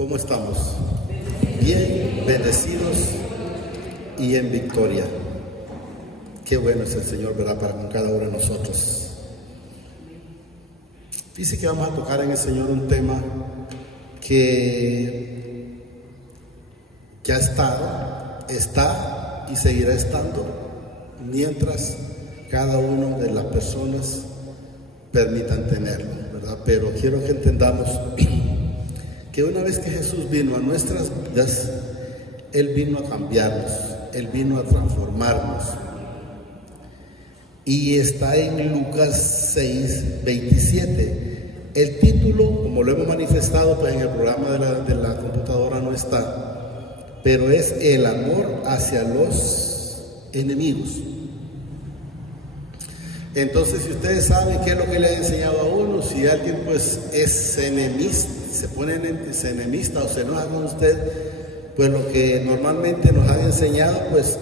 ¿Cómo estamos? Bien, bendecidos y en victoria. Qué bueno es el Señor, ¿verdad? Para con cada uno de nosotros. Dice que vamos a tocar en el Señor un tema que ya ha estado, está y seguirá estando mientras cada una de las personas permitan tenerlo, ¿verdad? Pero quiero que entendamos que una vez que Jesús vino a nuestras vidas, Él vino a cambiarnos, Él vino a transformarnos. Y está en Lucas 6:27. El título, como lo hemos manifestado, pues en el programa de la computadora no está, pero es el amor hacia los enemigos. Entonces, si ustedes saben qué es lo que le ha enseñado a uno, si alguien pues es enemista, se pone enemista o se enoja con usted, pues lo que normalmente nos han enseñado pues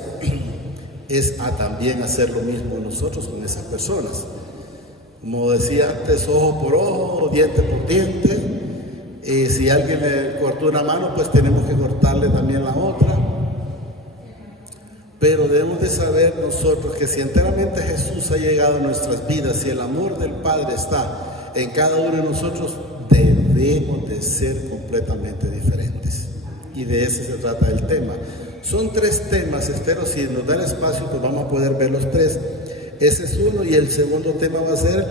es a también hacer lo mismo nosotros con esas personas. Como decía antes, ojo por ojo, diente por diente. Si alguien le cortó una mano, pues tenemos que cortarle también la otra. Pero debemos de saber nosotros que si enteramente Jesús ha llegado a nuestras vidas, si el amor del Padre está en cada uno de nosotros, debemos de ser completamente diferentes. Y de eso se trata el tema. Son 3 temas, espero si nos da el espacio, pues vamos a poder ver los 3. Ese es uno, y el segundo tema va a ser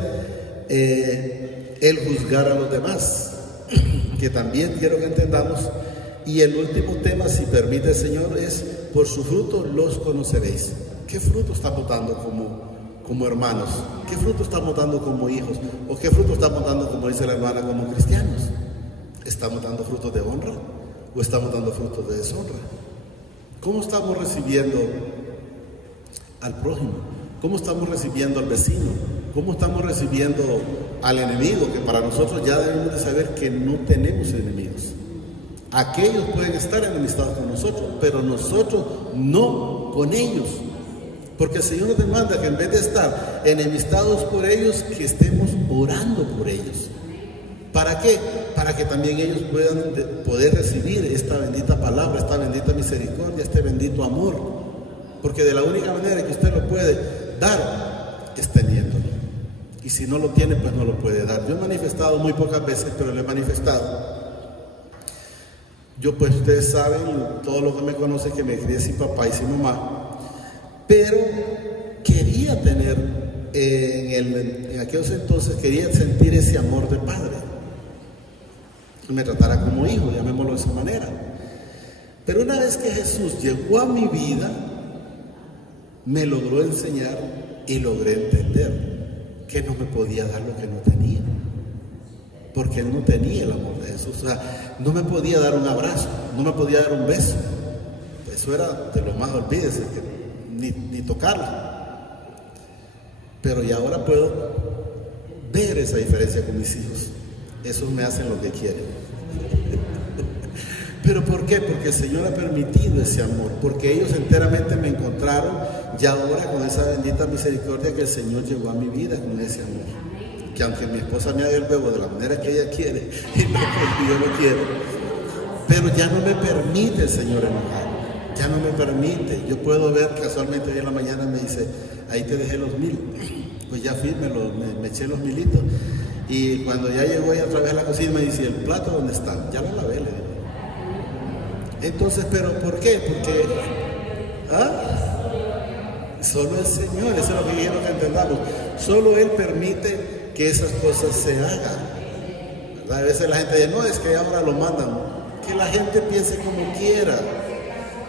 el juzgar a los demás, que también quiero que entendamos. Y el último tema, si permite el Señor, es: por su fruto los conoceréis. ¿Qué fruto estamos dando como hermanos? ¿Qué fruto estamos dando como hijos? ¿O qué fruto estamos dando, como dice la hermana, como cristianos? ¿Estamos dando frutos de honra o estamos dando frutos de deshonra? ¿Cómo estamos recibiendo al prójimo? ¿Cómo estamos recibiendo al vecino? ¿Cómo estamos recibiendo al enemigo? Que para nosotros ya debemos de saber que no tenemos enemigos. Aquellos pueden estar enemistados con nosotros, pero nosotros no con ellos. Porque el Señor nos demanda que en vez de estar enemistados por ellos, que estemos orando por ellos. ¿Para qué? Para que también ellos puedan poder recibir esta bendita palabra, esta bendita misericordia, este bendito amor. Porque de la única manera que usted lo puede dar es teniéndolo. Y si no lo tiene, pues no lo puede dar. Yo he manifestado muy pocas veces, pero lo he manifestado. Yo, pues ustedes saben, todos los que me conocen, que me crié sin papá y sin mamá, pero quería tener, en aquellos entonces, quería sentir ese amor de padre, que me tratara como hijo, llamémoslo de esa manera. Pero una vez que Jesús llegó a mi vida, me logró enseñar y logré entender que no me podía dar lo que no tenía. Porque Él no tenía el amor de Jesús. O sea, no me podía dar un abrazo, no me podía dar un beso. Eso era de lo más, olvídese, que ni tocarlo. Pero ya ahora puedo ver esa diferencia con mis hijos. Esos me hacen lo que quieren. ¿Pero por qué? Porque el Señor ha permitido ese amor. Porque ellos enteramente me encontraron ya ahora con esa bendita misericordia que el Señor llevó a mi vida con ese amor. Que aunque mi esposa me haga el bebo de la manera que ella quiere y no porque yo lo quiero, pero ya no me permite el Señor enojar, ya no me permite. Yo puedo ver, casualmente hoy en la mañana me dice: ahí te dejé los 1000, pues ya fui, me eché los 1000. Y cuando ya llegó ella otra vez a la cocina me dice: ¿el plato dónde está? Ya lo lavé, le digo. Entonces, ¿pero por qué? Porque solo el Señor, eso es lo que quiero que entendamos. Solo Él permite que esas cosas se hagan, ¿verdad? A veces la gente dice: no, es que ahora lo mandan. Que la gente piense como quiera,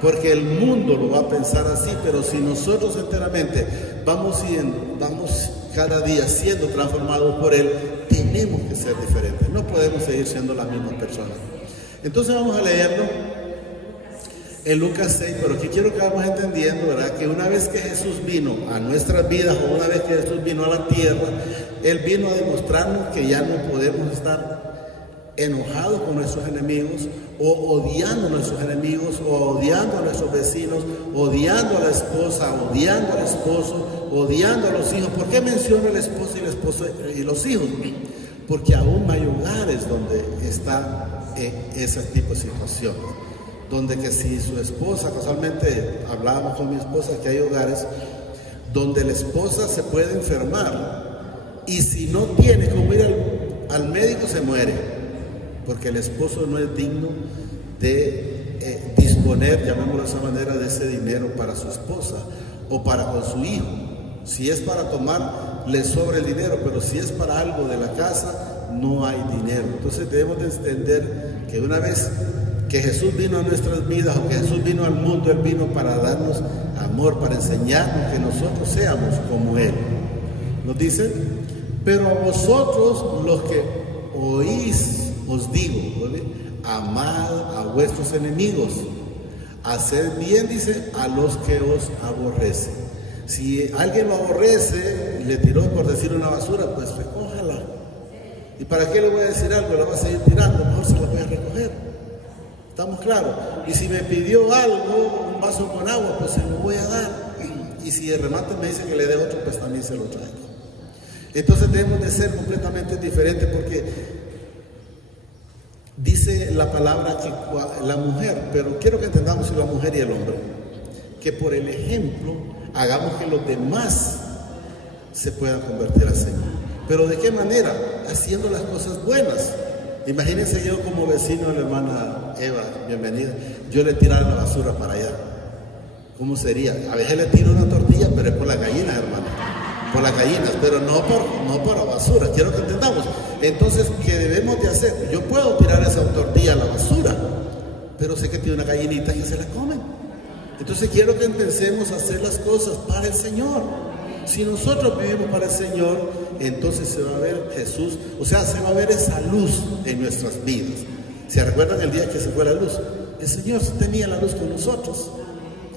porque el mundo lo va a pensar así. Pero si nosotros enteramente vamos cada día siendo transformados por Él, tenemos que ser diferentes. No podemos seguir siendo las mismas personas. Entonces vamos a leerlo en Lucas 6, pero aquí quiero que vamos entendiendo, ¿verdad? Que una vez que Jesús vino a nuestras vidas, o una vez que Jesús vino a la tierra, Él vino a demostrarnos que ya no podemos estar enojados con nuestros enemigos, o odiando a nuestros enemigos, o odiando a nuestros vecinos, odiando a la esposa, odiando al esposo, odiando a los hijos. ¿Por qué menciono a la esposa y los hijos? porque aún hay hogares donde está ese tipo de situaciones, donde que si su esposa, casualmente hablábamos con mi esposa que hay hogares donde la esposa se puede enfermar y si no tiene como ir al médico se muere, porque el esposo no es digno de disponer, llamémoslo de esa manera, de ese dinero para su esposa o para con su hijo. Si es para tomar, le sobra el dinero, pero si es para algo de la casa, no hay dinero. Entonces debemos de entender que una vez que Jesús vino a nuestras vidas, o que Jesús vino al mundo, Él vino para darnos amor, para enseñarnos que nosotros seamos como Él. Nos dice, pero a vosotros los que oís, os digo, ¿vale? Amad a vuestros enemigos, haced bien, dice, a los que os aborrecen. Si alguien lo aborrece, le tiró por decir una basura, pues recójala. ¿Y para qué le voy a decir algo? La va a seguir tirando, mejor se la voy a recoger. ¿Estamos claros? Y si me pidió algo, un vaso con agua, pues se lo voy a dar. Y si de remate me dice que le dé otro, pues también se lo traigo. Entonces debemos de ser completamente diferentes, porque dice la palabra que la mujer, pero quiero que entendamos la mujer y el hombre, que por el ejemplo hagamos que los demás se puedan convertir al Señor. ¿Pero de qué manera? Haciendo las cosas buenas. Imagínense yo como vecino de la hermana Eva, bienvenida, yo le tirara la basura para allá. ¿Cómo sería? A veces le tiro una tortilla, pero es por las gallinas, hermana. Por las gallinas, pero no por la basura. Quiero que entendamos. Entonces, ¿qué debemos de hacer? Yo puedo tirar esa tortilla a la basura, pero sé que tiene una gallinita y se la comen. Entonces quiero que empecemos a hacer las cosas para el Señor. Si nosotros vivimos para el Señor, entonces se va a ver Jesús, o sea, se va a ver esa luz en nuestras vidas. ¿Se recuerdan el día que se fue la luz? El Señor tenía la luz con nosotros.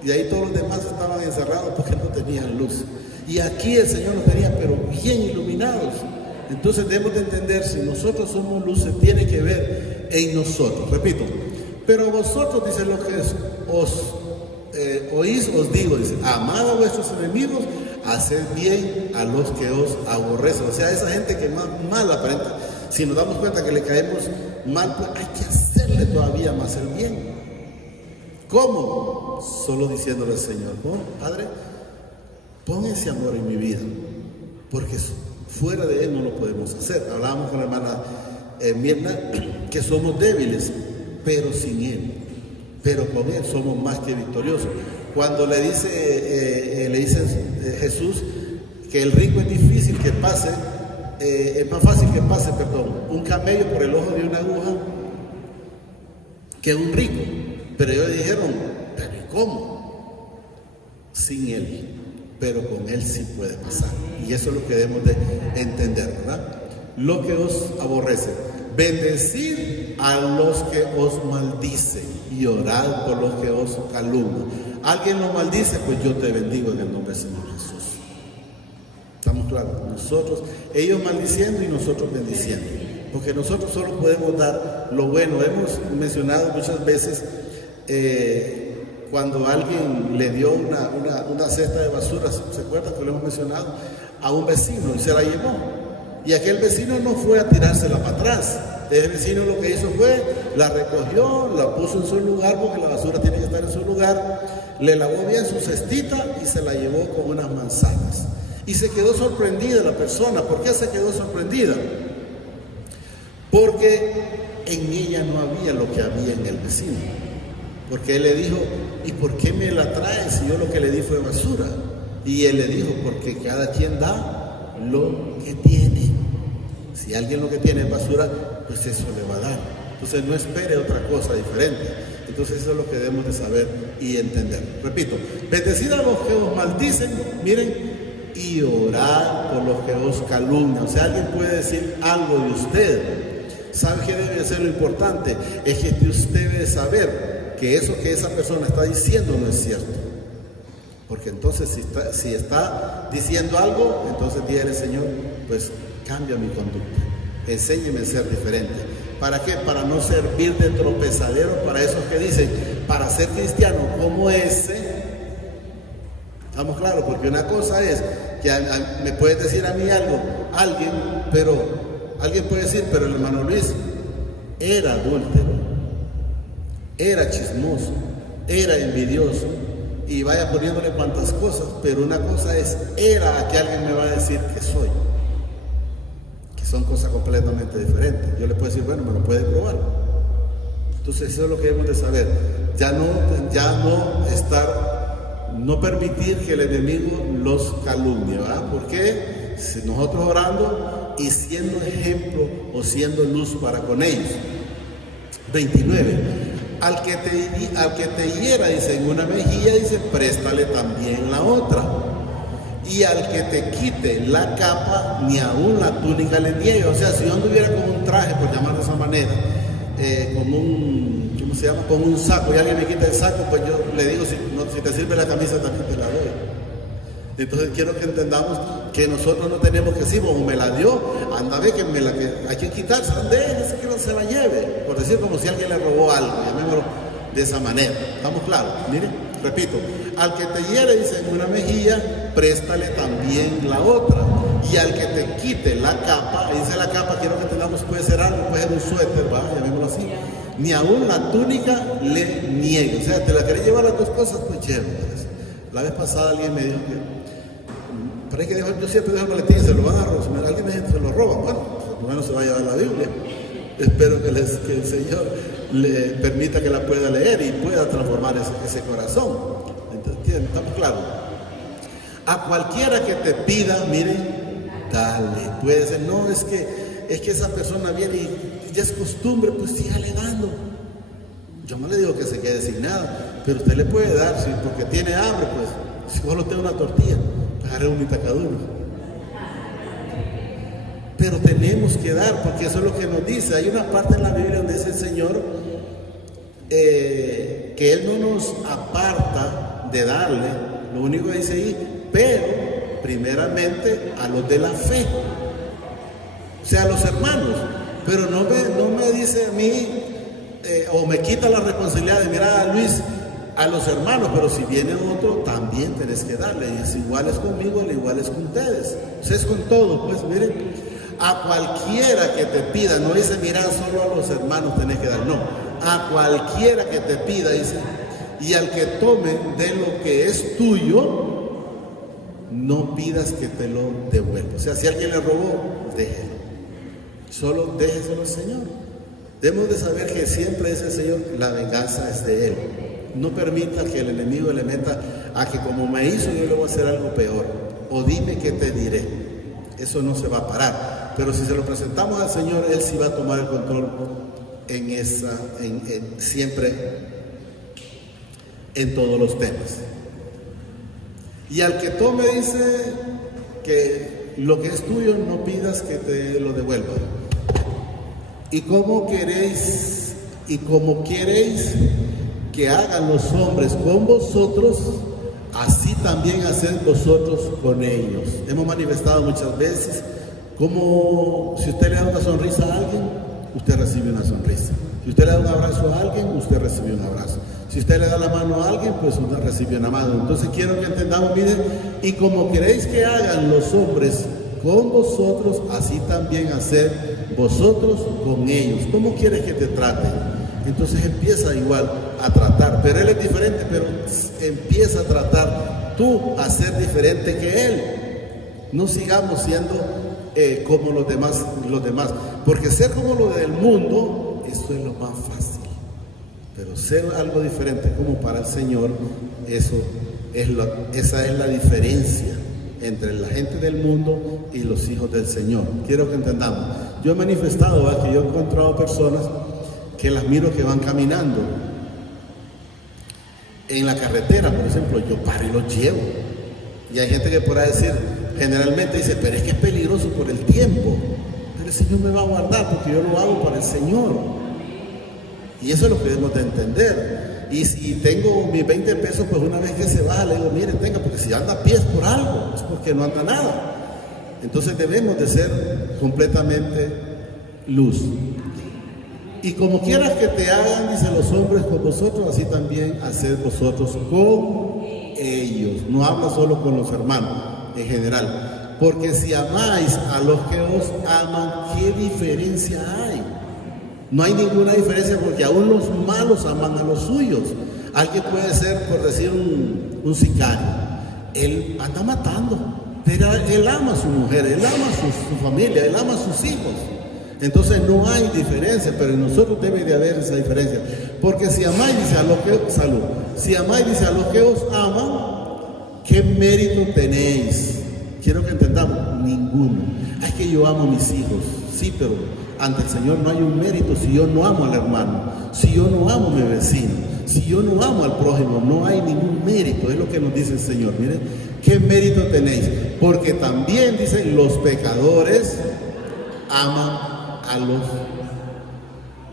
Y ahí todos los demás estaban encerrados porque no tenían luz. Y aquí el Señor nos tenía, pero bien iluminados. Entonces debemos de entender, si nosotros somos luz, se tiene que ver en nosotros. Repito, pero vosotros, dice lo que es, oís, os digo, dice, amad a vuestros enemigos, haced bien a los que os aborrecen. O sea, esa gente que más mal aparenta, si nos damos cuenta que le caemos mal, pues hay que hacerle todavía más el bien. ¿Cómo? Solo diciéndole al Señor, ¿no? Padre, pon ese amor en mi vida, porque fuera de Él no lo podemos hacer. Hablábamos con la hermana Mirna que somos débiles, pero sin Él. Pero con Él somos más que victoriosos. Cuando le dice Jesús que el rico es difícil que pase, es más fácil que pase, un camello por el ojo de una aguja que un rico. Pero ellos dijeron, ¿pero cómo? Sin Él, pero con Él sí puede pasar. Y eso es lo que debemos de entender, ¿verdad? Lo que os aborrece. Bendecid a los que os maldicen y orad por los que os calumnian. Alguien lo maldice, pues yo te bendigo en el nombre del Señor Jesús. ¿Estamos claros? Nosotros, ellos maldiciendo y nosotros bendiciendo. Porque nosotros solo podemos dar lo bueno. Hemos mencionado muchas veces cuando alguien le dio una cesta de basura, ¿se acuerdan que lo hemos mencionado? A un vecino y se la llevó. Y aquel vecino no fue a tirársela para atrás. El vecino lo que hizo fue, la recogió, la puso en su lugar, porque la basura tiene que estar en su lugar, le lavó bien su cestita y se la llevó con unas manzanas. Y se quedó sorprendida la persona. ¿Por qué se quedó sorprendida? Porque en ella no había lo que había en el vecino. Porque él le dijo, ¿y por qué me la traes si yo lo que le di fue basura? Y él le dijo, porque cada quien da lo que tiene. Si alguien lo que tiene es basura, pues eso le va a dar. Entonces no espere otra cosa diferente. Entonces eso es lo que debemos de saber y entender. Repito, bendecid a los que os maldicen, miren, y orad por los que os calumnian. O sea, alguien puede decir algo de usted. ¿Sabe qué debe ser lo importante? Es que usted debe saber que eso que esa persona está diciendo no es cierto. Porque entonces si está diciendo algo, entonces dígale, Señor, pues cambia mi conducta, enséñeme a ser diferente. ¿Para qué? Para no servir de tropezadero para esos que dicen, para ser cristiano como ese. ¿Estamos claros? Porque una cosa es que me puedes decir a mí algo, alguien, pero Alguien puede decir, pero el hermano Luis era adúltero, era chismoso, era envidioso, y vaya poniéndole cuantas cosas, pero una cosa es, era a que alguien me va a decir que soy, que son cosas completamente diferentes. Yo le puedo decir, bueno, me lo puede probar. Entonces eso es lo que debemos de saber, ya no permitir que el enemigo los calumnie, ¿verdad? Porque si nosotros orando y siendo ejemplo o siendo luz para con ellos. 29. Al que te hiera, dice, en una mejilla, dice, préstale también la otra. Y al que te quite la capa, ni aún la túnica le niegue. O sea, si yo anduviera con un traje, por llamarlo de esa manera, con un, ¿cómo se llama? Con un saco, y alguien me quita el saco, pues yo le digo, si te sirve la camisa, también te la doy. Entonces quiero que entendamos que nosotros no tenemos que decir, como me la dio, anda a ver que hay que quitársela, déjese que no se la lleve, por decir como si alguien le robó algo, llamémoslo de esa manera. ¿Estamos claros? Miren, repito, al que te hiere, dice, en una mejilla, préstale también la otra. Y al que te quite la capa, y dice la capa, quiero que entendamos, puede ser algo, puede ser un suéter, ¿va? Llamémoslo así. Ni aún la túnica le niegue. O sea, te la querés llevar las dos cosas, pues llévatelas. La vez pasada alguien me dijo que pero es que yo siempre dejo el boletín y se lo van a robar. Alguien me dice que se lo roba. Bueno, por lo menos se va a llevar la Biblia. Espero que el Señor le permita que la pueda leer y pueda transformar ese corazón. ¿Entienden? ¿Estamos claros? A cualquiera que te pida, miren, dale. Puede ser, no, es que esa persona viene y ya es costumbre, pues sígale dando. Yo no le digo que se quede sin nada, pero usted le puede dar, si porque tiene hambre, pues, si solo tiene una tortilla, agarre un itacaduro. Pero tenemos que dar, porque eso es lo que nos dice. Hay una parte en la Biblia donde dice el Señor que Él no nos aparta de darle, lo único que dice ahí, pero primeramente a los de la fe, o sea, a los hermanos. Pero no me dice a mí, o me quita la responsabilidad de mirar a Luis, a los hermanos, pero si viene otro, también tenés que darle. Y es igual es conmigo, al igual es con ustedes. O sea, es con todos, pues miren, a cualquiera que te pida, no dice, mira, solo a los hermanos tenés que dar, no, a cualquiera que te pida, dice, y al que tome de lo que es tuyo, no pidas que te lo devuelva. O sea, si alguien le robó, déjelo. Solo déjeselo al Señor. Debemos de saber que siempre es el Señor, la venganza es de Él. No permita que el enemigo le meta a que como me hizo yo le voy a hacer algo peor. O dime qué te diré. Eso no se va a parar. Pero si se lo presentamos al Señor, Él sí va a tomar el control siempre en todos los temas. Y al que tome, dice que lo que es tuyo no pidas que te lo devuelva. Y como queréis que hagan los hombres con vosotros, así también haced vosotros con ellos. Hemos manifestado muchas veces como si usted le da una sonrisa a alguien, usted recibe una sonrisa. Si usted le da un abrazo a alguien, usted recibe un abrazo. Si usted le da la mano a alguien, pues usted recibe una mano. Entonces quiero que entendamos, miren, y como queréis que hagan los hombres con vosotros, así también haced vosotros con ellos. ¿Cómo quieres que te traten? Entonces empieza igual a tratar, pero Él es diferente, pero empieza a tratar tú a ser diferente que Él. No sigamos siendo como los demás, porque ser como lo del mundo, eso es lo más fácil, pero ser algo diferente como para el Señor, esa es la diferencia entre la gente del mundo y los hijos del Señor. Quiero que entendamos. Yo he manifestado que yo he encontrado personas que las miro que van caminando en la carretera, por ejemplo, yo paro y los llevo. Y hay gente que podrá decir, generalmente dice, pero es que es peligroso por el tiempo. Pero el Señor me va a guardar porque yo lo hago para el Señor. Y eso es lo que debemos de entender. Y si tengo mis 20 pesos, pues una vez que se baja, le digo, mire, tenga, porque si anda a pies por algo, es porque no anda nada. Entonces debemos de ser completamente luz. Y como quieras que te hagan, dice, los hombres con vosotros, así también haced vosotros con ellos. No habla solo con los hermanos, en general. porque si amáis a los que os aman, ¿qué diferencia hay? No hay ninguna diferencia, porque aún los malos aman a los suyos. Alguien puede ser, por decir, un sicario. Él anda matando, pero él ama a su mujer, él ama a su familia, él ama a sus hijos. Entonces no hay diferencia, pero en nosotros debe de haber esa diferencia. Porque si amáis, dice a los que, salud, si amáis, dice a los que os aman, ¿qué mérito tenéis? Quiero que entendamos, ninguno. Es que yo amo a mis hijos, sí, pero ante el Señor no hay un mérito si yo no amo al hermano, si yo no amo a mi vecino, si yo no amo al prójimo, no hay ningún mérito. Es lo que nos dice el Señor. Miren, ¿qué mérito tenéis? Porque también, dice, los pecadores aman a los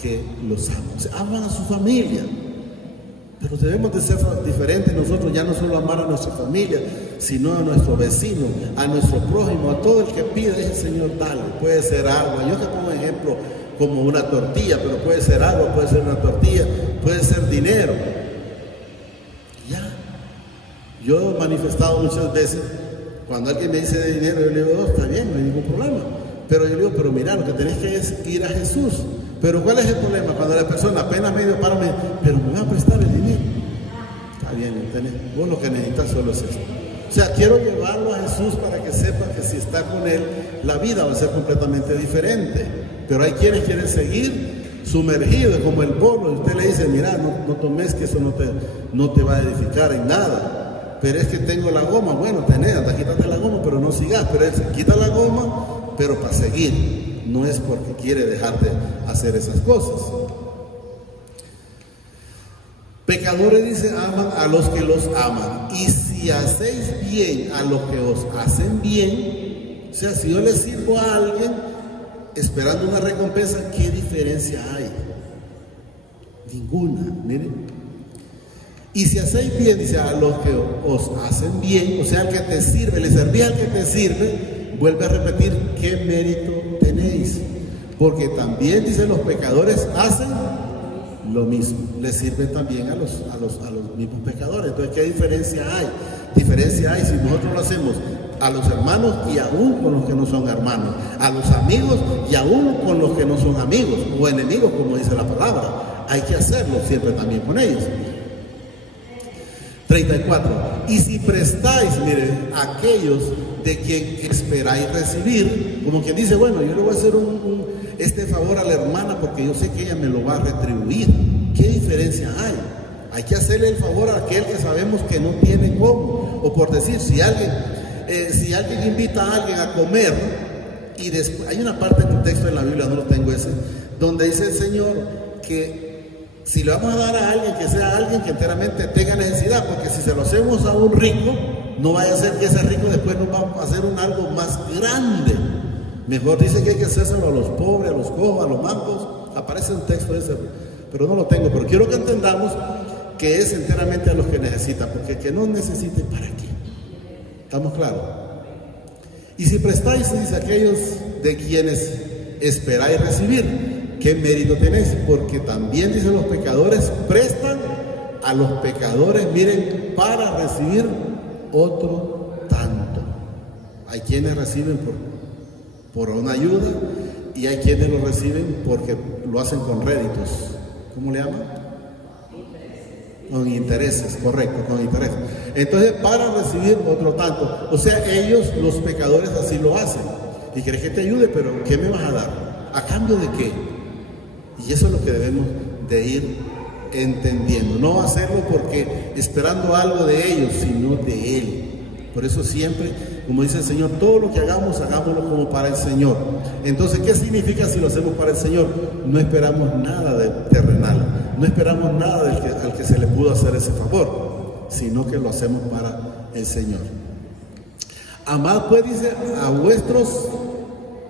que los aman. O sea, aman a su familia. Pero debemos de ser diferentes nosotros, ya no solo amar a nuestra familia, sino a nuestro vecino, a nuestro prójimo, a todo el que pida, dice el Señor, dale. Puede ser agua, yo te pongo un ejemplo como una tortilla, pero puede ser agua, puede ser una tortilla, puede ser dinero. Ya. Yo he manifestado muchas veces, cuando alguien me dice de dinero, yo le digo, está bien, no hay ningún problema. Pero yo le digo, pero mira, lo que tenés que es ir a Jesús. Pero ¿cuál es el problema? Cuando la persona apenas medio para, pero me va a prestar el dinero. Está bien, ¿entendés? Vos lo que necesitas solo es eso. O sea, quiero llevarlo a Jesús para que sepa que si está con Él, la vida va a ser completamente diferente. Pero hay quienes quieren seguir sumergidos como el polo. Y usted le dice, mira, no tomes, que eso no te va a edificar en nada. Pero es que tengo la goma. Bueno, tenés, anda, quítate la goma, pero no sigas. Pero él se quita la goma, pero para seguir. No es porque quiere dejar de hacer esas cosas. Pecadores, dice, aman a los que los aman. Y si hacéis bien a los que os hacen bien, o sea, si yo le sirvo a alguien esperando una recompensa, ¿qué diferencia hay? Ninguna, miren. Y si hacéis bien, dice, a los que os hacen bien, o sea, al que te sirve, le serví al que te sirve, vuelve a repetir, ¿qué mérito tenéis? Porque también, dice, los pecadores hacen lo mismo, les sirven también a los mismos pecadores. Entonces, ¿qué diferencia hay? Diferencia hay si nosotros lo hacemos a los hermanos y aún con los que no son hermanos, a los amigos y aún con los que no son amigos o enemigos, como dice la palabra. Hay que hacerlo siempre también con ellos. 34. Y si prestáis, miren, a aquellos de quien esperáis recibir, como quien dice, bueno, yo le voy a hacer este favor a la hermana porque yo sé que ella me lo va a retribuir. ¿Qué diferencia hay? Hay que hacerle el favor a aquel que sabemos que no tiene cómo. O por decir, si alguien invita a alguien a comer y después, hay una parte del texto en la Biblia, no lo tengo ese, donde dice el Señor que si le vamos a dar a alguien, que sea alguien que enteramente tenga necesidad, porque si se lo hacemos a un rico, no vaya a ser que ese rico después nos va a hacer algo más grande. Mejor dice que hay que hacérselo a los pobres, a los cojos, a los mancos. Aparece un texto ese, pero no lo tengo. Pero quiero que entendamos que es enteramente a los que necesitan, porque el que no necesite, ¿para qué? ¿Estamos claros? Y si prestáis, dice, aquellos de quienes esperáis recibir, ¿qué mérito tenéis? Porque también, dicen, los pecadores prestan a los pecadores, miren, para recibir otro tanto. Hay quienes reciben por una ayuda y hay quienes lo reciben porque lo hacen con réditos. ¿Cómo le llaman? Con intereses, correcto, con intereses. Entonces, para recibir otro tanto. O sea, ellos, los pecadores, así lo hacen. Y querés que te ayude, pero ¿qué me vas a dar? ¿A cambio de qué? Y eso es lo que debemos de ir entendiendo. No hacerlo porque esperando algo de ellos, sino de Él. Por eso siempre, como dice el Señor, todo lo que hagamos, hagámoslo como para el Señor. Entonces, ¿qué significa si lo hacemos para el Señor? No esperamos nada de terrenal, no esperamos nada al que se le pudo hacer ese favor, sino que lo hacemos para el Señor. Amad, pues, dice, a vuestros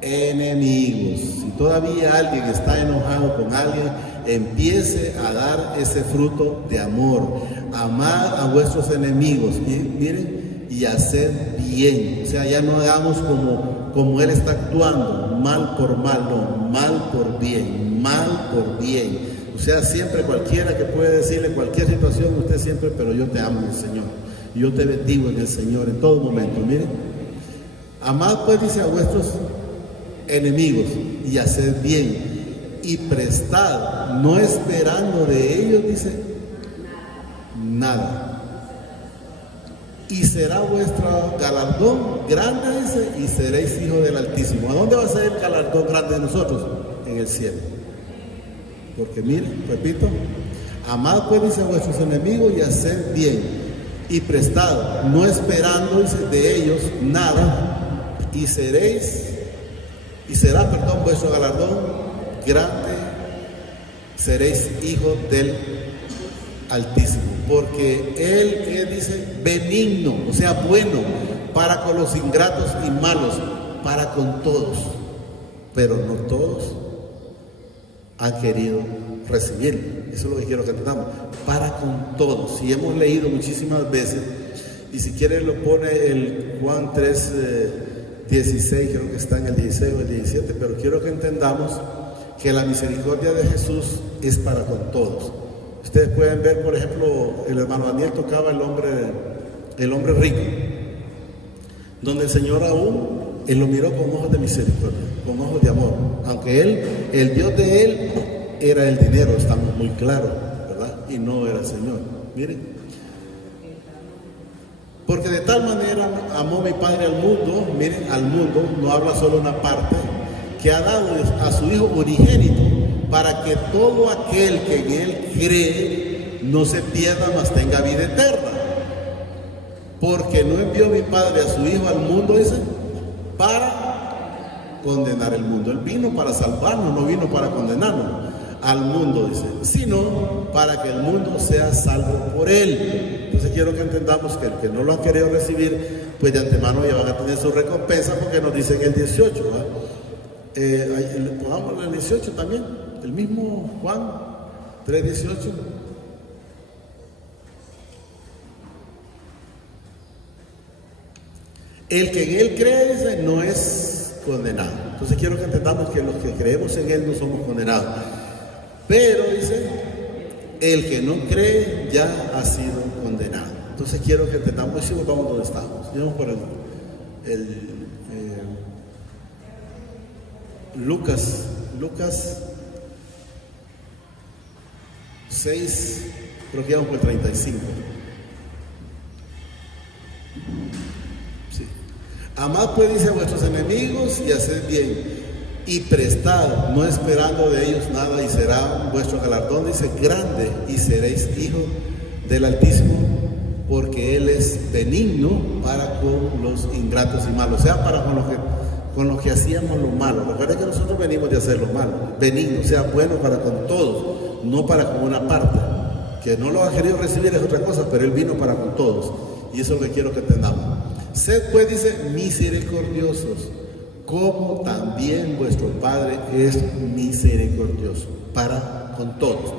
enemigos. Si todavía alguien está enojado con alguien, empiece a dar ese fruto de amor. Amad a vuestros enemigos. Y miren, y hacer bien. O sea, ya no hagamos como él está actuando, mal por mal, no, mal por bien, mal por bien. O sea, siempre cualquiera que puede decirle cualquier situación, usted siempre, pero yo te amo en el Señor. Yo te bendigo en el Señor en todo momento. Miren. Amad pues, dice, a vuestros enemigos y haced bien y prestad, no esperando de ellos, dice, nada. Y será vuestro galardón grande, dice, y seréis hijos del Altísimo. ¿A dónde va a ser el galardón grande de nosotros? En el cielo. Porque miren, repito, amad pues, dice, a vuestros enemigos y haced bien y prestad, no esperando, dice, de ellos nada, y será, vuestro galardón grande, seréis hijos del Altísimo, porque Él dice, benigno, o sea, bueno, para con los ingratos y malos, para con todos, pero no todos han querido recibirlo. Eso es lo que quiero que entendamos, para con todos. Y hemos leído muchísimas veces, y si quieren lo pone el Juan 3, 16, creo que está en el 16 o el 17, pero quiero que entendamos que la misericordia de Jesús es para con todos. Ustedes pueden ver, por ejemplo, el hermano Daniel tocaba el hombre rico, donde el Señor aún, Él lo miró con ojos de misericordia, con ojos de amor, aunque el Dios de Él era el dinero, estamos muy claros, ¿verdad? Y no era el Señor. Miren, porque de tal manera amó mi Padre al mundo, miren, al mundo, no habla solo una parte, que ha dado a su Hijo unigénito, para que todo aquel que en Él cree no se pierda, mas tenga vida eterna. Porque no envió mi Padre a su Hijo al mundo, dice, para condenar el mundo. Él vino para salvarnos, no vino para condenarnos al mundo, dice, sino para que el mundo sea salvo por Él. Entonces quiero que entendamos que el que no lo han querido recibir, pues de antemano ya van a tener su recompensa, porque nos dice en el 18, ¿verdad? Pongamos el 18 también, el mismo Juan 3:18. El que en Él cree, dice, no es condenado. Entonces quiero que entendamos que los que creemos en Él no somos condenados. Pero, dice, el que no cree ya ha sido condenado. Entonces quiero que entendamos, y si vamos donde estamos. Vamos por Lucas 6, creo que vamos por el 35. Sí. Amad pues, dice, a vuestros enemigos y haced bien y prestad, no esperando de ellos nada, y será vuestro galardón, dice, grande, y seréis hijos del Altísimo, porque Él es benigno para con los ingratos y malos, o sea, para con los que hacíamos lo malo. Recuerden que nosotros venimos de hacer lo malo, benigno, o sea, bueno para con todos, no para con una parte. Que no lo ha querido recibir es otra cosa, pero Él vino para con todos, y eso es lo que quiero que entendamos. Sed pues, dice, misericordiosos, como también vuestro Padre es misericordioso para con todos.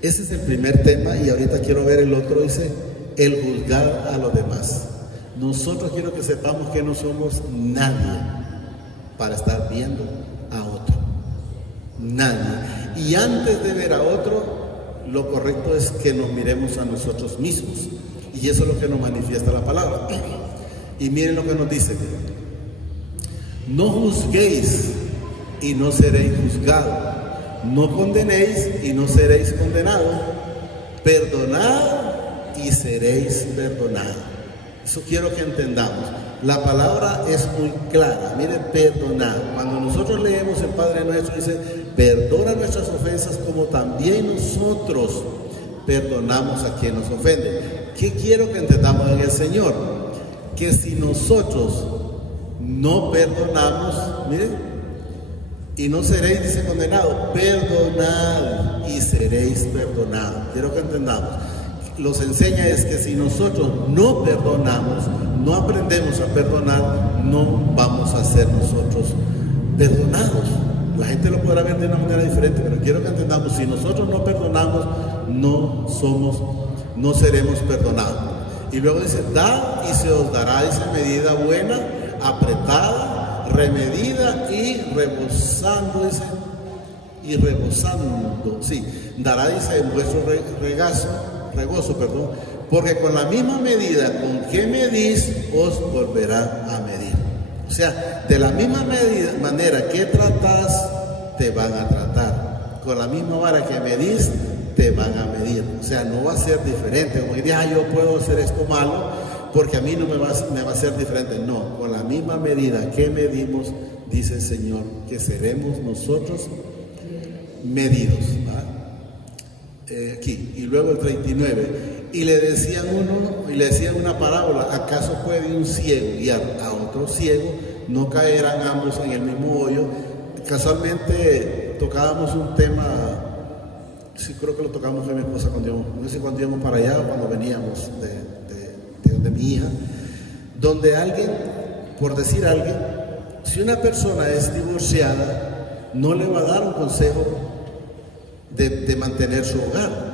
Ese es el primer tema, y ahorita quiero ver el otro, dice, el juzgar a los demás. Nosotros quiero que sepamos que no somos nadie para estar viendo a otro. Nadie. Y antes de ver a otro, lo correcto es que nos miremos a nosotros mismos. Y eso es lo que nos manifiesta la palabra. Y miren lo que nos dice. No juzguéis y no seréis juzgados. No condenéis y no seréis condenados. Perdonad y seréis perdonados. Eso quiero que entendamos. La palabra es muy clara. Miren, perdonad. Cuando nosotros leemos el Padre Nuestro, dice, perdona nuestras ofensas como también nosotros perdonamos a quien nos ofende. ¿Qué quiero que entendamos en el Señor? Que si nosotros no perdonamos, miren, y no seréis, dice, condenados, perdonad y seréis perdonados. Quiero que entendamos. Los enseña es que si nosotros no perdonamos, no aprendemos a perdonar, no vamos a ser nosotros perdonados. La gente lo podrá ver de una manera diferente, pero quiero que entendamos, si nosotros no perdonamos, no seremos perdonados. Y luego dice, dad y se os dará, dice, medida buena, apretada, remedida y rebosando, dice, dará, dice, en vuestro regozo, porque con la misma medida con que medís, os volverá a medir. O sea, de la misma manera que tratás, te van a tratar. Con la misma vara que medís, te van a medir. O sea, no va a ser diferente. Como que digas, yo puedo hacer esto malo, porque a mí no me va a ser diferente. No, con la misma medida que medimos, dice el Señor, que seremos nosotros medidos. Aquí, y luego el 39. Y le decían una parábola: ¿acaso puede un ciego guiar a otro ciego? ¿No caerán ambos en el mismo hoyo? Casualmente tocábamos un tema, sí creo que lo tocamos con mi esposa no sé cuando íbamos para allá o cuando veníamos de mi hija, donde alguien, por decir alguien, si una persona es divorciada, no le va a dar un consejo de mantener su hogar.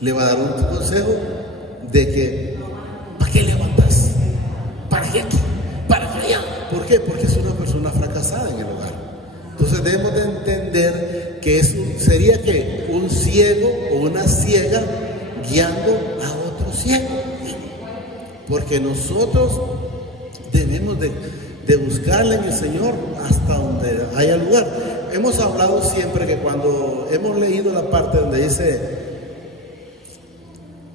Le va a dar un consejo de que, ¿para qué le aguantas? ¿Para qué aquí? ¿Para allá? ¿Por qué? Porque es una persona fracasada en el hogar. Entonces debemos de entender que eso sería que un ciego o una ciega guiando a otro ciego. Porque nosotros debemos de buscarle en el Señor hasta donde haya lugar. Hemos hablado siempre que cuando hemos leído la parte donde dice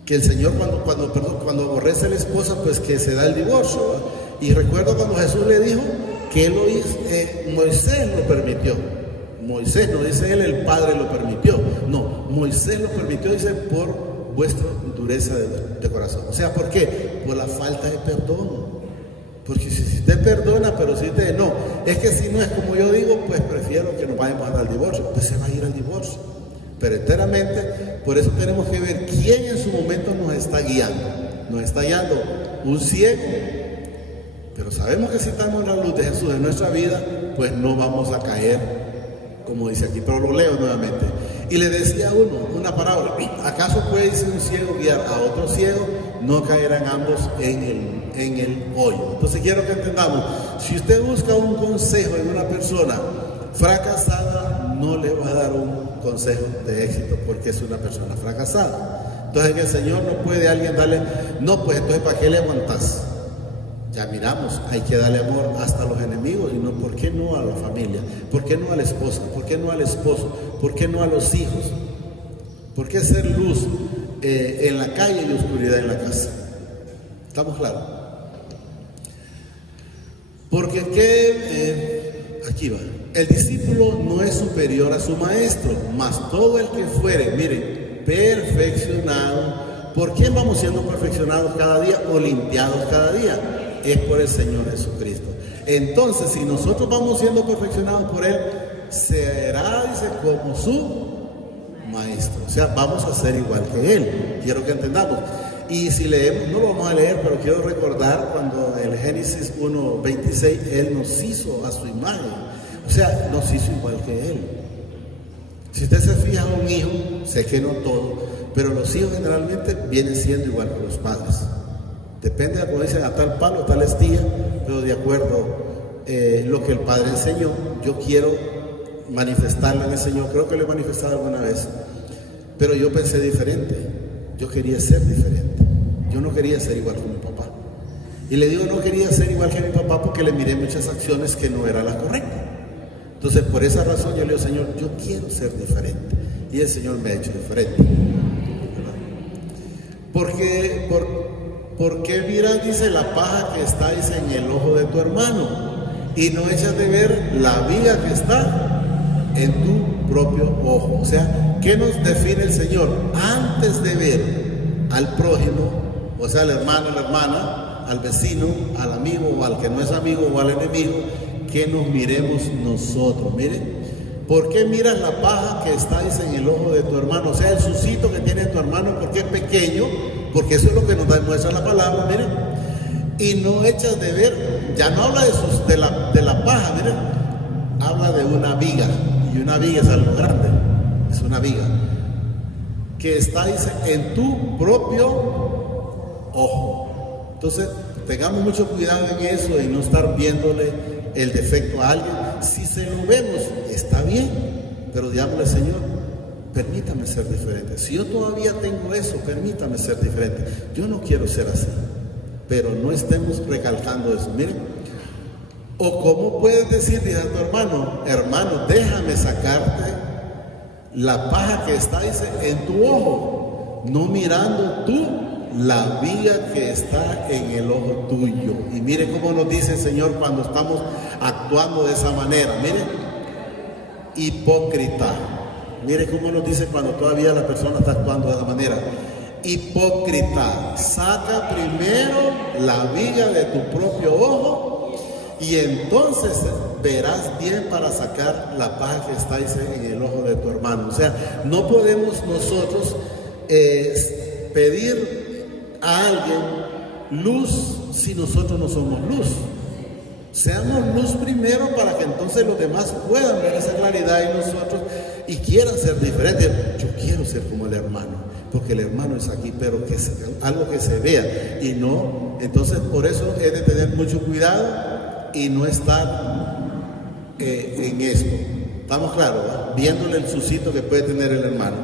que el Señor cuando aborrece a la esposa, pues que se da el divorcio, ¿verdad? Y recuerdo cuando Jesús le dijo que él lo hizo, Moisés lo permitió. Moisés, no dice él, el Padre lo permitió. No, Moisés lo permitió, dice, por vuestra dureza de corazón. O sea, ¿por qué? Por la falta de perdón. Porque si usted perdona, pero si usted no, es que si no es como yo digo, pues prefiero que nos vayamos al divorcio. Pues se va a ir al divorcio. Pero enteramente, por eso tenemos que ver quién en su momento nos está guiando. Nos está guiando un ciego, pero sabemos que si estamos en la luz de Jesús en nuestra vida, pues no vamos a caer, como dice aquí, pero lo leo nuevamente. Y le decía a uno una parábola: ¿acaso puede un ciego guiar a otro ciego? No caerán ambos en el hoyo. Entonces quiero que entendamos, si usted busca un consejo en una persona fracasada, no le va a dar un consejo de éxito porque es una persona fracasada. Entonces en el Señor no puede alguien darle, no, pues entonces ¿para qué le aguantas? Ya miramos, hay que darle amor hasta a los enemigos. Y no, ¿por qué no a la familia? ¿Por qué no a la esposa? ¿Por qué no al esposo? ¿Por qué no a los hijos? ¿Por qué ser luz en la calle y oscuridad en la casa? ¿Estamos claros? Porque aquí va. El discípulo no es superior a su maestro, mas todo el que fuere, miren, perfeccionado. ¿Por quién vamos siendo perfeccionados cada día o limpiados cada día? Es por el Señor Jesucristo. Entonces, si nosotros vamos siendo perfeccionados por Él, será, dice, como su maestro. O sea, vamos a ser igual que Él. Quiero que entendamos. Y si leemos, no lo vamos a leer, pero quiero recordar cuando en Génesis 1:26, Él nos hizo a su imagen. O sea, nos hizo igual que Él. Si usted se fija en un hijo, sé que no todo, pero los hijos generalmente vienen siendo igual que los padres. Depende de cómo dicen, a tal palo, a tal estilla, pero de acuerdo lo que el Padre enseñó, yo quiero manifestarlo en el Señor. Creo que lo he manifestado alguna vez, pero yo pensé diferente. Yo quería ser diferente. Yo no quería ser igual que mi papá. Y le digo, no quería ser igual que mi papá porque le miré muchas acciones que no eran las correctas. Entonces, por esa razón yo le digo, Señor, yo quiero ser diferente. Y el Señor me ha hecho diferente. Porque miras, dice, la paja que está, dice, en el ojo de tu hermano, y no echas de ver la viga que está en tu propio ojo. O sea, ¿qué nos define el Señor? Antes de ver al prójimo, o sea, al hermano, a la hermana, al vecino, al amigo o al que no es amigo o al enemigo, que nos miremos nosotros. Miren, ¿por qué miras la paja que está, dice, en el ojo de tu hermano? O sea, el sucito que tiene tu hermano, porque es pequeño, porque eso es lo que nos demuestra la palabra, miren. Y no echas de ver, ya no habla de la paja, miren, habla de una viga. Y una viga es algo grande, es una viga que está, dice, en tu propio ojo. Entonces, tengamos mucho cuidado en eso y no estar viéndole el defecto a alguien. Si se lo vemos, está bien, pero digámosle, Señor, permítame ser diferente. Si yo todavía tengo eso, permítame ser diferente. Yo no quiero ser así, pero no estemos recalcando eso. Miren, o cómo puedes decir, dice a tu hermano, hermano, déjame sacarte la paja que está, dice, en tu ojo, no mirando tú la viga que está en el ojo tuyo. Y mire cómo nos dice el Señor cuando estamos actuando de esa manera. Mire, hipócrita. Mire cómo nos dice cuando todavía la persona está actuando de esa manera. Hipócrita, saca primero la viga de tu propio ojo y entonces verás bien para sacar la paja que está, dice, en el ojo de tu hermano. O sea, no podemos nosotros pedir a alguien luz si nosotros no somos luz. Seamos luz primero para que entonces los demás puedan ver esa claridad en nosotros y quieran ser diferentes. Yo quiero ser como el hermano, porque el hermano es aquí, pero que sea algo que se vea y no. Entonces, por eso es de tener mucho cuidado y no estar en esto. ¿Estamos claros? ¿Va? Viéndole el sucito que puede tener el hermano.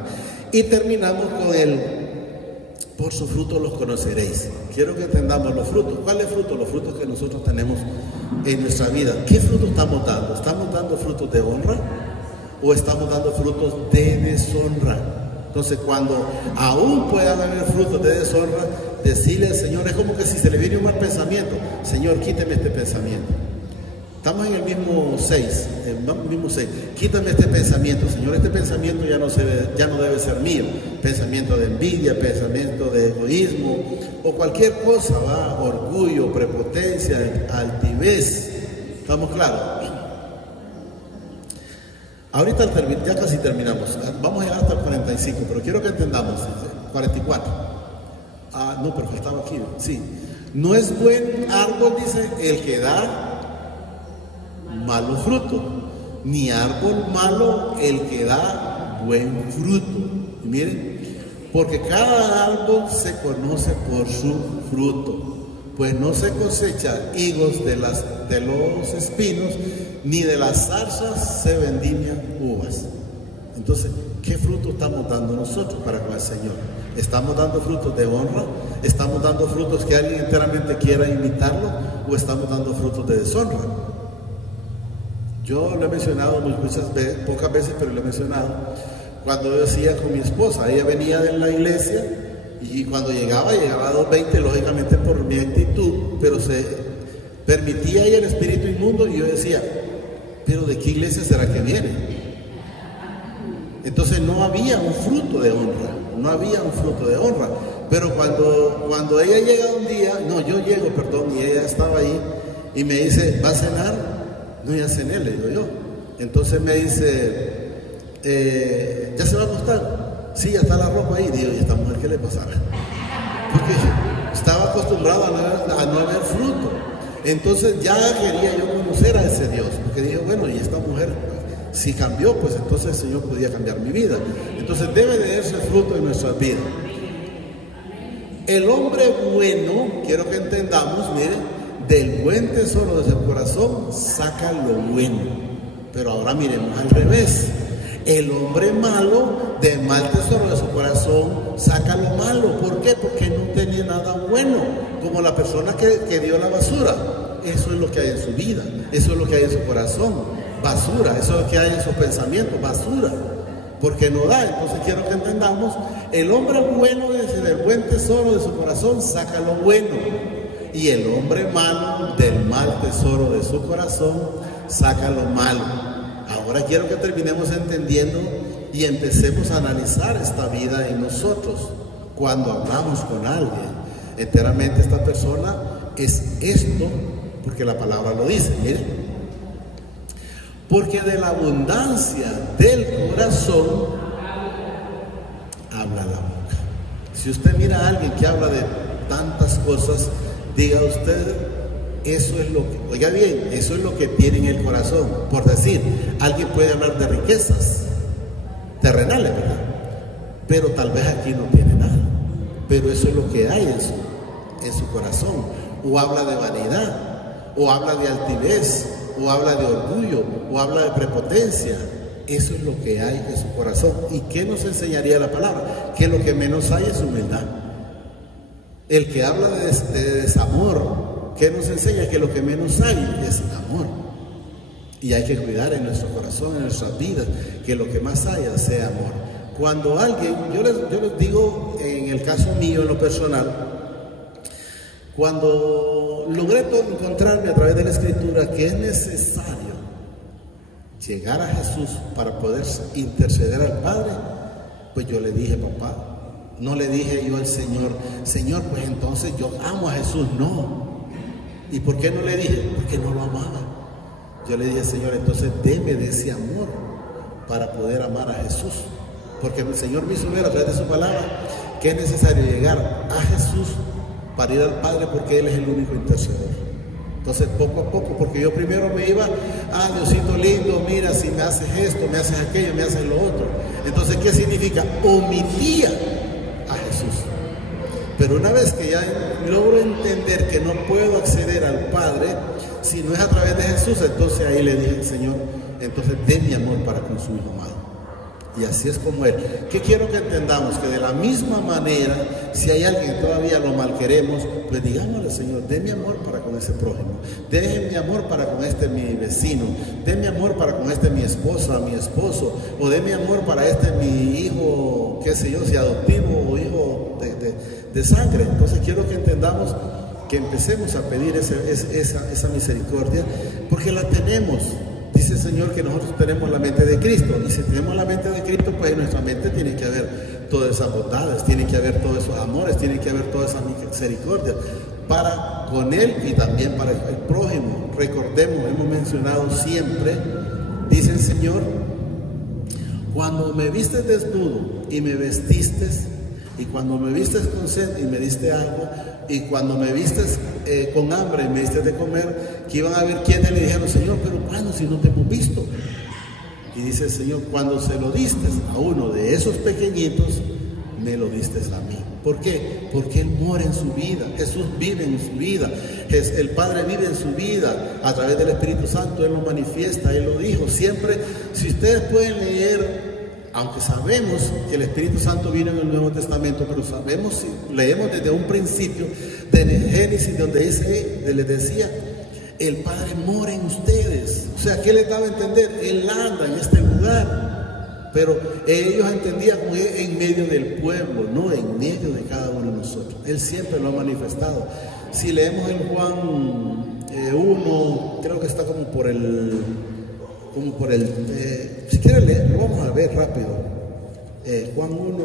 Y terminamos con el por sus frutos los conoceréis. Quiero que entendamos los frutos. ¿Cuáles frutos? Los frutos que nosotros tenemos en nuestra vida. ¿Qué frutos estamos dando? ¿Estamos dando frutos de honra o estamos dando frutos de deshonra? Entonces, cuando aún puedan haber frutos de deshonra, decirle al Señor, es como que si se le viene un mal pensamiento, Señor, quíteme este pensamiento. Estamos en el mismo 6, quítame este pensamiento, Señor, este pensamiento ya no debe ser mío. Pensamiento de envidia, pensamiento de egoísmo o cualquier cosa, ¿va? Orgullo, prepotencia, altivez. ¿Estamos claros? Ahorita ya casi terminamos. Vamos a llegar hasta el 45, pero quiero que entendamos. 44. No, pero faltaba aquí. Sí. No es buen árbol, dice, el que da malo fruto, ni árbol malo el que da buen fruto. Y miren, porque cada árbol se conoce por su fruto, pues no se cosecha higos de los espinos, ni de las zarzas se vendimian uvas. Entonces, ¿qué fruto estamos dando nosotros para con el Señor? ¿Estamos dando frutos de honra? ¿Estamos dando frutos que alguien enteramente quiera imitarlo? ¿O estamos dando frutos de deshonra? Yo lo he mencionado muchas veces, pocas veces, pero lo he mencionado. Cuando yo decía con mi esposa, ella venía de la iglesia y cuando llegaba a 2:20, lógicamente por mi actitud, pero se permitía ella el espíritu inmundo y yo decía, pero ¿de qué iglesia será que viene? Entonces no había un fruto de honra, pero cuando ella llega un día, yo llego, y ella estaba ahí y me dice, ¿va a cenar? No, ya cené, le digo yo. Entonces me dice, ¿ya se va a acostar? Sí, ya está la ropa ahí. Digo, ¿y esta mujer qué le pasará? Porque estaba acostumbrado a no haber fruto. Entonces ya quería yo conocer a ese Dios, porque dije, bueno, y esta mujer, si cambió, pues entonces el Señor podía cambiar mi vida. Entonces debe de darse fruto en nuestras vidas. El hombre bueno, quiero que entendamos, miren, del buen tesoro de su corazón saca lo bueno. Pero ahora miremos al revés. El hombre malo, del mal tesoro de su corazón, saca lo malo. ¿Por qué? Porque no tenía nada bueno. Como la persona que dio la basura. Eso es lo que hay en su vida. Eso es lo que hay en su corazón. Basura. Eso es lo que hay en su pensamiento. Basura. Porque no da. Entonces quiero que entendamos. El hombre bueno, del buen tesoro de su corazón, saca lo bueno. Y el hombre malo, del mal tesoro de su corazón, saca lo malo. Ahora quiero que terminemos entendiendo y empecemos a analizar esta vida en nosotros. Cuando hablamos con alguien, enteramente esta persona es esto, porque la palabra lo dice, miren. Porque de la abundancia del corazón habla la boca. Si usted mira a alguien que habla de tantas cosas, diga usted, eso es lo que, oiga bien, eso es lo que tiene en el corazón. Por decir, alguien puede hablar de riquezas terrenales, ¿verdad? Pero tal vez aquí no tiene nada. Pero eso es lo que hay en su corazón. O habla de vanidad, o habla de altivez, o habla de orgullo, o habla de prepotencia. Eso es lo que hay en su corazón. ¿Y qué nos enseñaría la palabra? Que lo que menos hay es humildad. El que habla de desamor, ¿qué nos enseña? Que lo que menos hay es amor. Y hay que cuidar en nuestro corazón, en nuestras vidas, que lo que más haya sea amor. Cuando alguien, yo les digo, en el caso mío, en lo personal, cuando logré encontrarme a través de la Escritura que es necesario llegar a Jesús para poder interceder al Padre, pues yo le dije, papá, no le dije yo al Señor, pues entonces yo amo a Jesús, no. ¿Y por qué no le dije? Porque no lo amaba. Yo le dije, Señor, entonces deme de ese amor para poder amar a Jesús, porque el Señor me hizo ver a través de su palabra que es necesario llegar a Jesús para ir al Padre, porque Él es el único intercedor. Entonces, poco a poco, porque yo primero me iba, Diosito lindo, mira, si me haces esto, me haces aquello, me haces lo otro. Entonces, ¿qué significa? Omitía a Jesús. Pero una vez que ya logro entender que no puedo acceder al Padre si no es a través de Jesús, entonces ahí le dije, Señor, entonces den mi amor para con su Hijo amado. Y así es como Él. ¿Qué quiero que entendamos? Que de la misma manera, si hay alguien que todavía lo malqueremos, pues digámosle, Señor, den mi amor para con ese prójimo, den mi amor para con este mi vecino, den mi amor para con este mi esposa, mi esposo, o den mi amor para este mi hijo, qué sé yo, si adoptivo o hijo de sangre. Entonces quiero que entendamos, que empecemos a pedir esa misericordia, porque la tenemos. Dice el Señor que nosotros tenemos la mente de Cristo, y si tenemos la mente de Cristo, pues en nuestra mente tiene que haber todas esas bondades, tiene que haber todos esos amores, tiene que haber toda esa misericordia para con Él y también para el prójimo. Recordemos, hemos mencionado siempre, dice el Señor, cuando me viste desnudo y me vestiste, y cuando me viste con sed y me diste agua, y cuando me vistes con hambre y me diste de comer, que iban a ver quienes le dijeron, Señor, pero ¿cuándo si no te hemos visto? Y dice el Señor, cuando se lo diste a uno de esos pequeñitos, me lo diste a mí. ¿Por qué? Porque Él mora en su vida, Jesús vive en su vida, el Padre vive en su vida, a través del Espíritu Santo Él lo manifiesta, Él lo dijo. Siempre, si ustedes pueden leer, aunque sabemos que el Espíritu Santo vino en el Nuevo Testamento, pero sabemos, si leemos desde un principio, desde Génesis, donde les decía, el Padre mora en ustedes. O sea, ¿qué les daba a entender? Él anda en este lugar. Pero ellos entendían como en medio del pueblo, no en medio de cada uno de nosotros. Él siempre lo ha manifestado. Si leemos en Juan 1, creo que está como por el si quieren leer, lo vamos a ver rápido. Juan 1,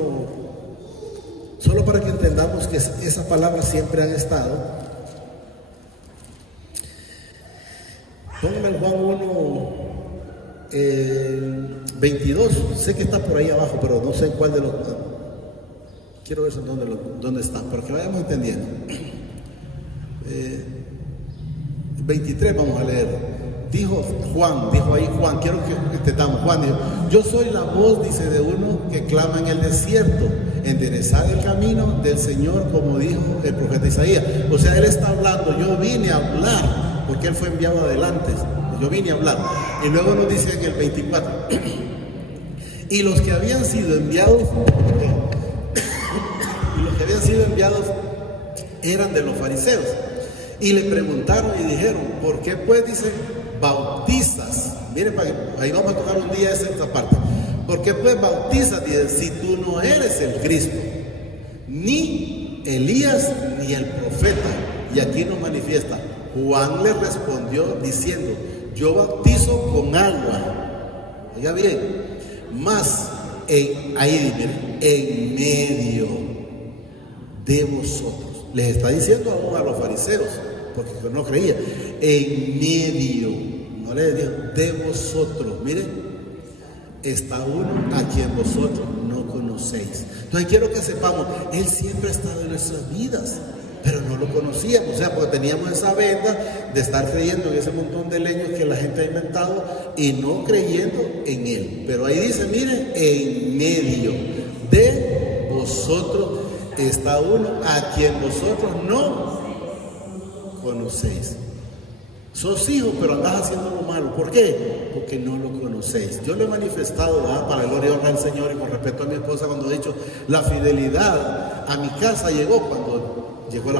solo para que entendamos que esas palabras siempre han estado. Pónganme el Juan 1, 22, sé que está por ahí abajo, pero no sé en cuál de los, quiero ver dónde está, para que vayamos entendiendo. 23 vamos a leer. Dijo ahí Juan, quiero que entendamos. Juan dijo, yo soy la voz, dice, de uno que clama en el desierto, enderezad el camino del Señor, como dijo el profeta Isaías. O sea, Él está hablando, yo vine a hablar, porque Él fue enviado adelante, yo vine a hablar. Y luego nos dice en el 24, y los que habían sido enviados, eran de los fariseos. Y le preguntaron y dijeron, ¿por qué pues, dice, bautizas? Miren, ahí vamos a tocar un día esa parte. ¿Por qué pues bautizas? Dice, si tú no eres el Cristo, ni Elías, ni el profeta. Y aquí nos manifiesta, Juan le respondió diciendo, yo bautizo con agua. Oiga bien, más ahí miren, en medio de vosotros. Les está diciendo aún a los fariseos, porque no creían, en medio, no les dijo, de vosotros, miren, está uno a quien vosotros no conocéis. Entonces quiero que sepamos, Él siempre ha estado en nuestras vidas, pero no lo conocíamos, o sea, porque teníamos esa venda de estar creyendo en ese montón de leños que la gente ha inventado y no creyendo en Él. Pero ahí dice, miren, en medio de vosotros está uno a quien vosotros no conocéis. Sos hijos, pero andás haciendo lo malo. ¿Por qué? Porque no lo conocéis. conocéis. Yo lo he manifestado, ¿verdad?, para el gloria y honra del Señor, y con respecto a mi esposa, cuando he dicho, la fidelidad a mi casa llegó cuando llegó la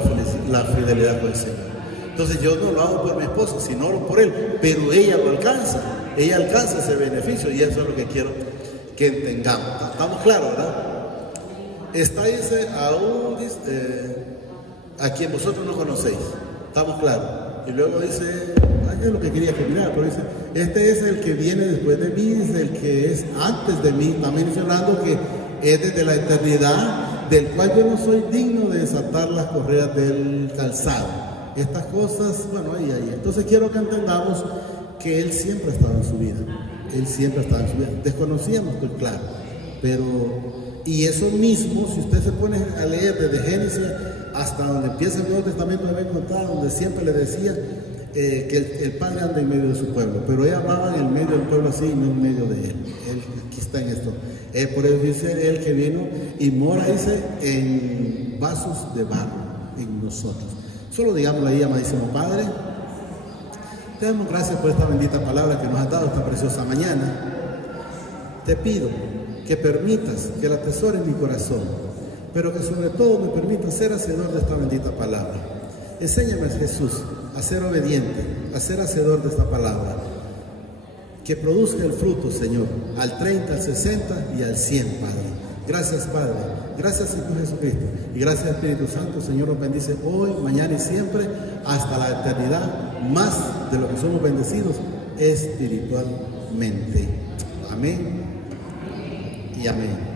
fidelidad con el Señor. Entonces yo no lo hago por mi esposa, sino oro por él, pero ella lo alcanza, ella alcanza ese beneficio, y eso es lo que quiero que entendamos. ¿Estamos claros, verdad? Está dice, aún a quien vosotros no conocéis. ¿Estamos claros? Y luego dice, es lo que quería que mirara, pero dice, este es el que viene después de mí, es el que es antes de mí. Está mencionando que es desde la eternidad, del cual yo no soy digno de desatar las correas del calzado. Estas cosas, bueno, ahí. Entonces quiero que entendamos que Él siempre estaba en su vida. Él siempre estaba en su vida. Desconocíamos, pues claro, pero, y eso mismo, si usted se pone a leer desde Génesis hasta donde empieza el Nuevo Testamento, le va a encontrar donde siempre le decía que el Padre anda en medio de su pueblo, pero ella hablaba en el medio del pueblo así, no en medio de él. Él aquí está en esto. Por eso dice él que vino y mora, dice, en vasos de barro, en nosotros. Solo digámosle ahí, amadísimo Padre, te damos gracias por esta bendita palabra que nos has dado esta preciosa mañana. Te pido que permitas que la atesore en mi corazón, pero que sobre todo me permitas ser hacedor de esta bendita palabra. Enséñame, Jesús, a ser obediente, a ser hacedor de esta palabra, que produzca el fruto, Señor, al 30, al 60 y al 100, Padre. Gracias, Padre. Gracias, Señor Jesucristo. Y gracias, Espíritu Santo. Señor, nos bendice hoy, mañana y siempre, hasta la eternidad, más de lo que somos bendecidos espiritualmente. Amén y amén.